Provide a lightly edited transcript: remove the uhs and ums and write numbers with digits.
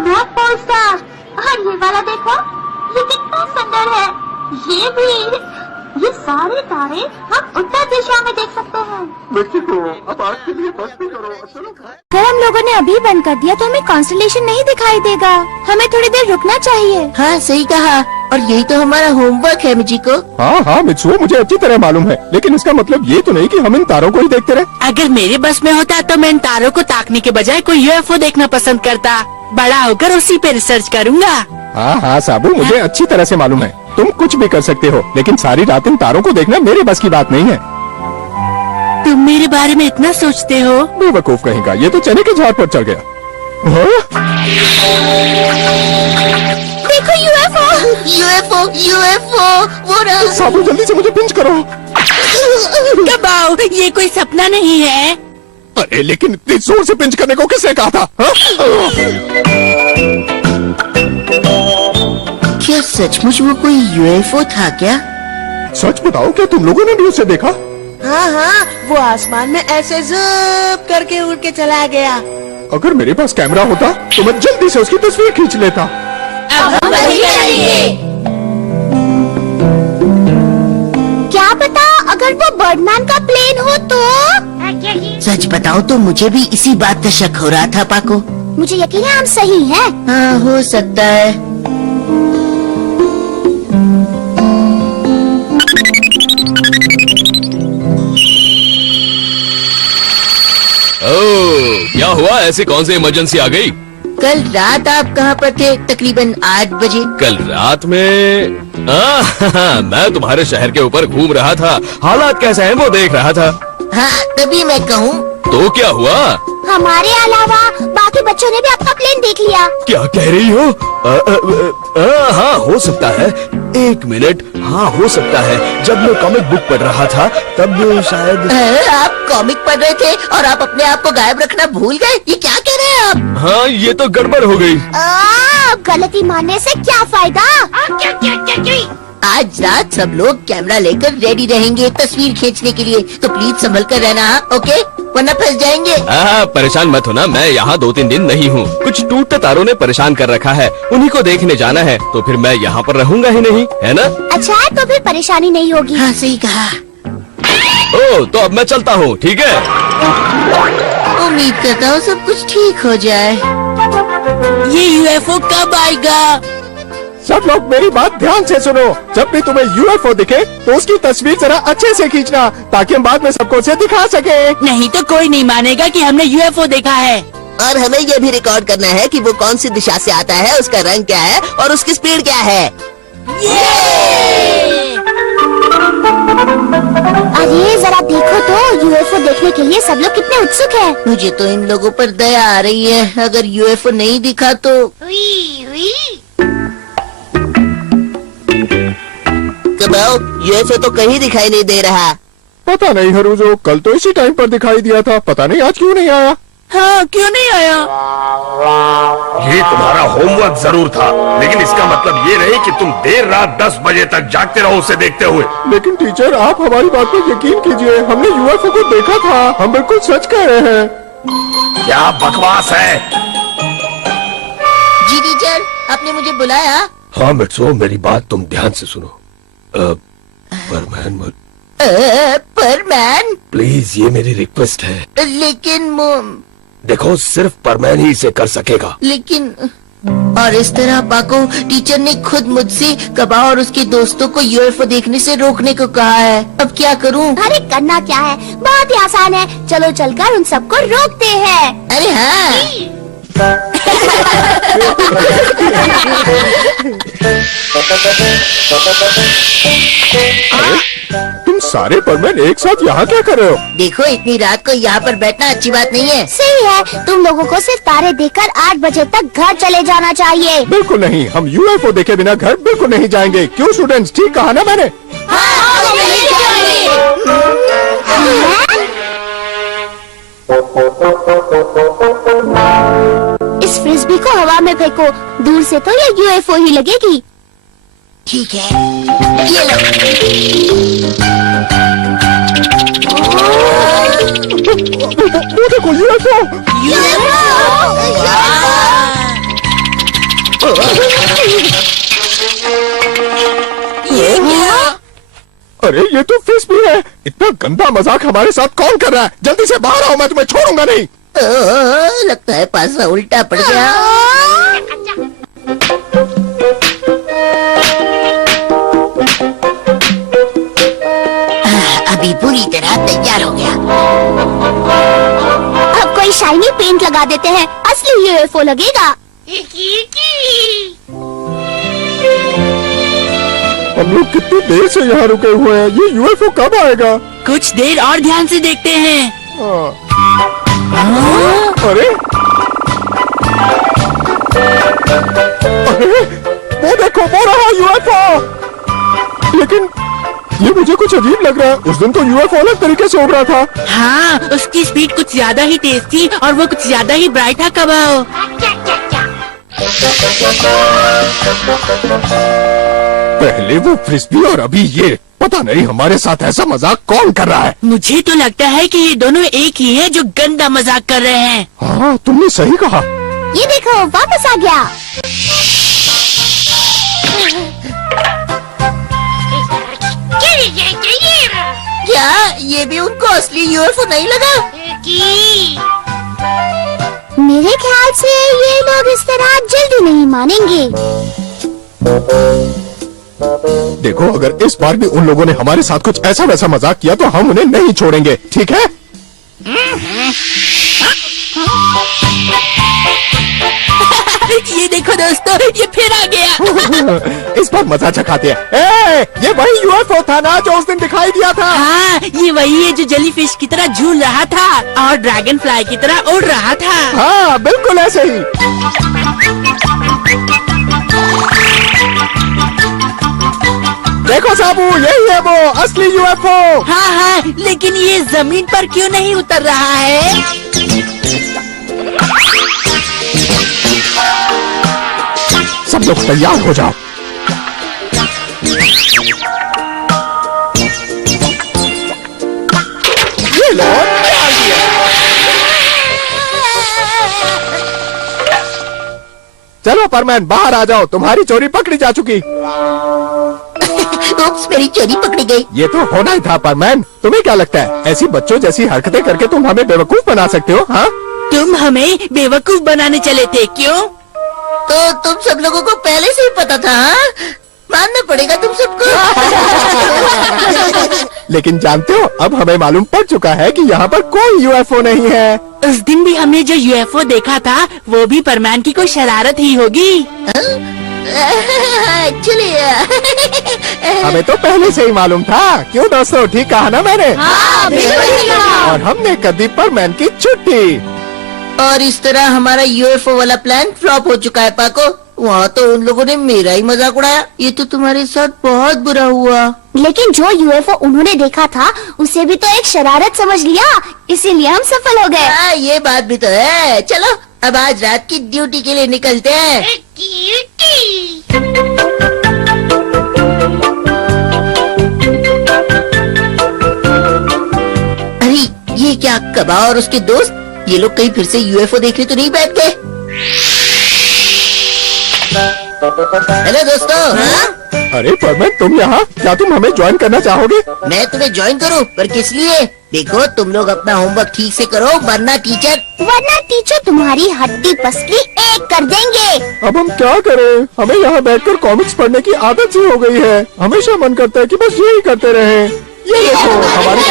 North pole star. और ये वाला देखो, ये कितना सुंदर है। ये भी, ये सारे तारे हम उत्तर दिशा में देख सकते हैं। मेक्सिको, अब आज के लिए बस भी करो। चलो अगर हम लोगों ने अभी बंद कर दिया तो हमें कॉन्स्टलेशन नहीं दिखाई देगा। हमें थोड़ी देर रुकना चाहिए। हाँ सही कहा, और यही तो हमारा होमवर्क है मिचिको। हाँ हाँ मित्सुओ, मुझे अच्छी तरह मालूम है, लेकिन इसका मतलब ये तो नहीं कि हम इन तारों को ही देखते रहे। अगर मेरे बस में होता तो मैं इन तारों को ताकने के बजाय कोई यूएफओ देखना पसंद करता। बड़ा होकर उसी पे रिसर्च करूँगा। हाँ हाँ साबू, मुझे अच्छी तरह से मालूम है, तुम कुछ भी कर सकते हो, लेकिन सारी रात इन तारों को देखना मेरे बस की बात नहीं है। तुम मेरे बारे में इतना सोचते हो? बेवकूफ कहेगा, ये तो चने के झाड़ पर चढ़ गया। देखो यूएफओ, यूएफओ यूएफओ, वो रहा। साबू जल्दी से मुझे पिंच करो। कबाओ, ये कोई सपना नहीं है। अरे लेकिन इतनी जोर से पिंच करने को किसने कहा था? क्या सचमुच वो कोई यूएफओ था क्या? सच बताओ, क्या तुम लोगों ने भी उसे देखा? हाँ हाँ, वो आसमान में ऐसे ज़ूप करके उड़ के चला गया। अगर मेरे पास कैमरा होता तो मैं जल्दी से उसकी तस्वीर खींच लेता। अब हम वही करेंगे। क्या पता अगर वो बर्डमैन का प्लेन हो तो? सच बताओ तो मुझे भी इसी बात का शक हो रहा था पाको। मुझे यकीन है हम सही हैं। हाँ हो सकता है। ओह, क्या हुआ? ऐसी कौन सी इमरजेंसी आ गई? कल रात आप कहाँ पर थे? तकरीबन 8 बजे। कल रात में मैं तुम्हारे शहर के ऊपर घूम रहा था, हालात कैसे हैं वो देख रहा था। हाँ तभी मैं कहूँ। तो क्या हुआ? हमारे अलावा बाकी बच्चों ने भी आपका प्लेन देख लिया। क्या कह रही हो? हाँ हो सकता है, 1 मिनट, हाँ हो सकता है। जब मैं कॉमिक बुक पढ़ रहा था तब शायद। आप कॉमिक पढ़ रहे थे और आप अपने आप को गायब रखना भूल गए? ये क्या कह रहे हैं आप? हाँ ये तो गड़बड़ हो गई। गलती मानने से क्या फायदा? आज रात सब लोग कैमरा लेकर रेडी रहेंगे तस्वीर खींचने के लिए, तो प्लीज संभल कर रहना, ओके? वरना फंस जाएंगे। परेशान मत होना, मैं यहाँ 2-3 दिन नहीं हूँ। कुछ टूटते तारों ने परेशान कर रखा है, उन्हीं को देखने जाना है, तो फिर मैं यहाँ पर रहूँगा ही नहीं, है ना? अच्छा है, तो फिर परेशानी नहीं होगी। हाँ सही कहा। ओह, तो अब मैं चलता हूँ, ठीक है? उम्मीद करता हूँ सब कुछ ठीक हो जाए। ये यूएफओ कब आएगा? सब लोग मेरी बात ध्यान से सुनो। जब भी तुम्हें यूएफओ दिखे तो उसकी तस्वीर जरा अच्छे से खींचना, ताकि हम बाद में सबको उसे दिखा सके। नहीं तो कोई नहीं मानेगा कि हमने यूएफओ देखा है। और हमें ये भी रिकॉर्ड करना है कि वो कौन सी दिशा से आता है, उसका रंग क्या है और उसकी स्पीड क्या है। अरे जरा देखो तो, यूएफओ देखने के लिए सब लोग कितने उत्सुक हैं। मुझे तो इन लोगों पर दया आ रही है। अगर यूएफओ नहीं दिखा तो कबाओ, यूएफओ तो कहीं दिखाई नहीं दे रहा। पता नहीं हरुजो, कल तो इसी टाइम पर दिखाई दिया था, पता नहीं आज क्यों नहीं आया। हाँ क्यों नहीं आया? ये तुम्हारा होमवर्क जरूर था, लेकिन इसका मतलब ये नहीं कि तुम देर रात 10 बजे तक जागते रहो उसे देखते हुए। लेकिन टीचर, आप हमारी बात पर यकीन कीजिए, हमने यूएफओ को देखा था, हम बिल्कुल सच कह रहे हैं। क्या बकवास है? जी टीचर, आपने मुझे बुलाया? हाँ मिट्सो, मेरी बात तुम ध्यान से सुनो। परमैन, प्लीज, ये मेरी रिक्वेस्ट है। लेकिन देखो, सिर्फ परमैन ही इसे कर सकेगा। लेकिन और इस तरह पाको, टीचर ने खुद मुझसे कबा और उसके दोस्तों को यूएफओ देखने से रोकने को कहा है। अब क्या करूं? अरे करना क्या है, बहुत ही आसान है। चलो चलकर उन सबको रोकते हैं। अरे हाँ। तुम सारे परमैन एक साथ यहाँ क्या कर रहे हो? देखो, इतनी रात को यहाँ पर बैठना अच्छी बात नहीं है। सही है, तुम लोगों को सिर्फ तारे देखकर 8 बजे तक घर चले जाना चाहिए। बिल्कुल नहीं, हम यूएफओ देखे बिना घर बिल्कुल नहीं जाएंगे। क्यों स्टूडेंट्स, ठीक कहा ना मैंने? इस फ्रिस्बी को हवा में फेंको, दूर से तो ये यूएफओ ही लगेगी। ठीक है, ये लो। वो देखो यूएफओ। ये क्या? अरे ये तो फिश भी है। इतना गंदा मजाक हमारे साथ कौन कर रहा है? जल्दी से बाहर आओ, मैं तुम्हें छोड़ूंगा नहीं। लगता है पासा उल्टा पड़ गया। अभी पूरी तरह तैयार हो गया। अब कोई शाइनी पेंट लगा देते हैं, असली यूएफओ लगेगा। हम लोग कितनी देर से यहाँ रुके हुए हैं, ये यूएफओ कब आएगा? कुछ देर और ध्यान से देखते हैं। अरे अरे वो देखो, वो रहा यूएफओ। लेकिन ये मुझे कुछ अजीब लग रहा है। उस दिन तो यूएफओ अलग तरीके से उड़ रहा था। हाँ, उसकी स्पीड कुछ ज्यादा ही तेज थी और वो कुछ ज्यादा ही ब्राइट था। कबाओ, पहले वो फ्रिस्बी और अभी ये। पता नहीं हमारे साथ ऐसा मजाक कौन कर रहा है। मुझे तो लगता है कि ये दोनों एक ही हैं जो गंदा मजाक कर रहे हैं। हाँ, तुमने सही कहा। ये देखो, वापस आ गया। क्या ये भी उनको असली यूएफओ नहीं लगा? मेरे ख्याल से ये लोग इस तरह जल्दी नहीं मानेंगे। देखो, अगर इस बार भी उन लोगों ने हमारे साथ कुछ ऐसा वैसा मजाक किया तो हम उन्हें नहीं छोड़ेंगे, ठीक है? ये देखो दोस्तों, ये फिर आ गया। इस बार मजा चखाते हैं। ये वही यूएफओ था ना जो उस दिन दिखाई दिया था? हाँ, ये वही है जो जेलीफिश की तरह झूल रहा था और ड्रैगन फ्लाई की तरह उड़ रहा था। हाँ, बिल्कुल ऐसे ही। देखो साबू, यही है वो असली यूएफओ। हाँ हाँ, लेकिन ये जमीन पर क्यों नहीं उतर रहा है? सब लोग तैयार हो जाओ। ये लो, डाल दिया। चलो परमैन, बाहर आ जाओ, तुम्हारी चोरी पकड़ी जा चुकी। उप्स, मेरी चोरी पकड़ी गई। ये तो होना ही था परमैन। तुम्हें क्या लगता है, ऐसी बच्चों जैसी हरकतें करके तुम हमें बेवकूफ बना सकते हो? हाँ, तुम हमें बेवकूफ बनाने चले थे, क्यों? तो तुम सब लोगों को पहले से ही पता था, हाँ? मानना पड़ेगा तुम सबको। लेकिन जानते हो, अब हमें मालूम पड़ चुका है कि यहाँ पर कोई यूएफओ नहीं है। उस दिन भी हमने जो यूएफओ देखा था वो भी परमैन की कोई शरारत ही होगी। एक्चुअली हमें तो पहले से ही मालूम था। क्यों दोस्तों, ठीक कहा ना मैंने? हाँ, बिल्कुल। और हमने कर दी परमैन की छुट्टी। और इस तरह हमारा यूएफओ वाला प्लान फ्लॉप हो चुका है पाको। वहाँ तो उन लोगों ने मेरा ही मजाक उड़ाया। ये तो तुम्हारे साथ बहुत बुरा हुआ। लेकिन जो यूएफओ उन्होंने देखा था उसे भी तो एक शरारत समझ लिया, इसीलिए हम सफल हो गए। हाँ, ये बात भी तो है। चलो अब आज रात की ड्यूटी के लिए निकलते हैं। अरे ये क्या, कबा और उसके दोस्त, ये लोग कहीं फिर से यूएफओ देखने तो नहीं बैठ गए? हेलो दोस्तों। हाँ? अरे परमैन, तुम यहाँ? क्या तुम हमें ज्वाइन करना चाहोगे? मैं तुम्हें ज्वाइन करूँ, पर किस लिए? देखो, तुम लोग अपना होमवर्क ठीक से करो, वरना टीचर तुम्हारी हड्डी पसली एक कर देंगे। अब हम क्या करें? हमें यहाँ बैठकर कॉमिक्स पढ़ने की आदत सी हो गई है। हमेशा मन करता है कि बस यही करते रहें। ये देखो, हमारी